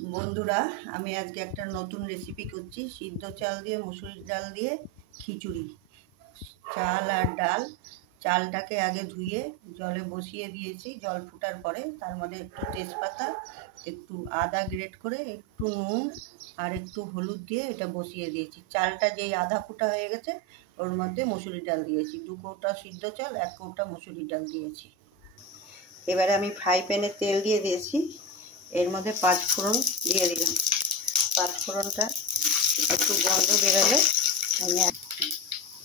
বন্ধুরা, আমি আজকে একটা নতুন রেসিপি করছি। সিদ্ধ চাল দিয়ে মুসুরির ডাল দিয়ে খিচুড়ি। চাল আর ডাল, চালটাকে আগে ধুয়ে জলে বসিয়ে দিয়েছি। জল ফোটার পরে তার মধ্যে একটু তেজপাতা, একটু আদা গ্রেট করে, একটু নুন আর একটু হলুদ দিয়ে এটা বসিয়ে দিয়েছি। চালটা যেই আধা ফুটা হয়ে গেছে ওর মধ্যে মুসুরির ডাল দিয়েছি। 2 কৌটা সিদ্ধ চাল, 1 কৌটা মুসুরির ডাল দিয়েছি। এবারে আমি ফ্রাই প্যানে তেল দিয়ে দিয়েছি। এর মধ্যে 5 ফোড়ন দিয়ে দিলাম। 5 ফোড়নটা একটু গন্ধ বেরোলে আমি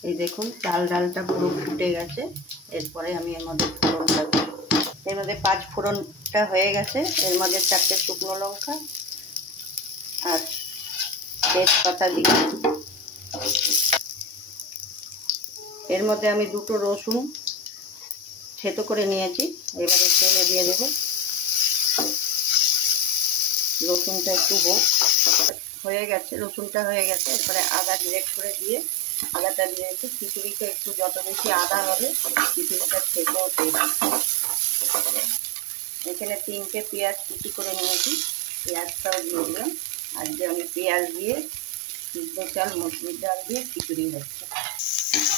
এই দেখুন চাল ডালটা পুরো ফুটে গেছে। এরপরে আমি এর মধ্যে ফোড়নটা দেব। এর মধ্যে 5 ফোড়নটা হয়ে গেছে। এর মধ্যে 4টে শুকনো লঙ্কা আর তেজপাতা দিলাম। এর মধ্যে আমি 2টো রসুন থেতো করে নিয়েছি। এবারে তেলে দিয়ে দেব। রসুনটা একটু হয়ে গেছে, রসুনটা হয়ে গেছে। এরপরে আদা গ্রেট করে দিয়ে আদাটা দিয়েছি। খিচুড়িটা একটু যত বেশি আদা হবে খিচুড়িটা খেতেও টেস্ট। এখানে 3টে পেঁয়াজ কুচি করে নিয়েছি, পেঁয়াজটাও দিয়ে দিলাম। আজকে আমি পেঁয়াজ দিয়ে সিদ্ধ চাল মুসুরির ডাল দিয়ে খিচুড়ি হচ্ছে।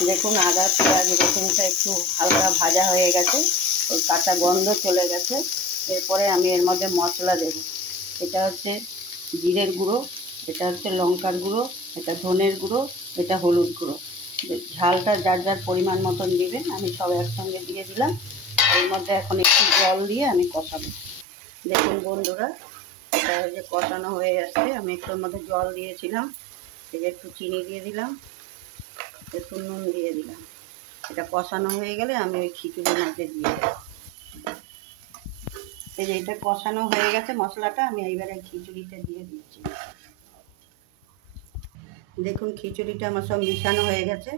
দেখুন আদা পেঁয়াজ রসুনটা একটু হালকা ভাজা হয়ে গেছে, ওই কাঁচা গন্ধ চলে গেছে। এরপরে আমি এর মধ্যে মশলা দেব। এটা হচ্ছে জিরের গুঁড়ো, এটা হচ্ছে লঙ্কার গুঁড়ো, এটা ধনের গুঁড়ো, এটা হলুদ গুঁড়ো। ঝালটা যার যার পরিমাণ মতন দিবেন। আমি সব একসঙ্গে দিয়ে দিলাম। এর মধ্যে এখন একটু জল দিয়ে আমি কষাবো। দেখুন বন্ধুরা, এটা যে কষানো হয়ে যাচ্ছে। আমি একটুর মধ্যে জল দিয়েছিলাম, এই যে একটু চিনি দিয়ে দিলাম, একটু নুন দিয়ে দিলাম। এটা কষানো হয়ে গেলে আমি ওই খিচুড়ির মধ্যে দিয়ে দেবো। এই যে এটা কষানো হয়ে গেছে মশলাটা, আমি এইবারে খিচুড়িটা দিয়ে দিচ্ছি। দেখুন খিচুড়িটা আমার সব মিশানো হয়ে গেছে।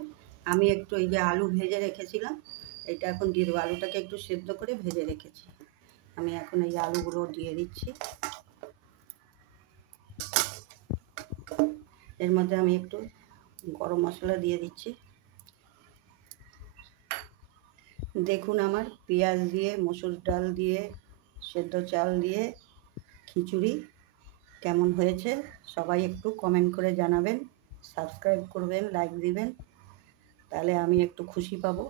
আমি একটু এই যে আলু ভেজে রেখেছিলাম, এটা এখন দিয়ে দেবো। আলুটাকে একটু সেদ্ধ করে ভেজে রেখেছি। আমি এখন এই আলুগুলো দিয়ে দিচ্ছি। এর মধ্যে আমি একটু গরম মশলা দিয়ে দিচ্ছি। দেখুন আমার পেঁয়াজ দিয়ে মসুর ডাল দিয়ে সেদ্ধ চাল দিয়ে খিচুড়ি কেমন হয়েছে সবাই একটু কমেন্ট করে জানাবেন। সাবস্ক্রাইব করবেন, লাইক দিবেন, তাহলে আমি একটু খুশি পাবো।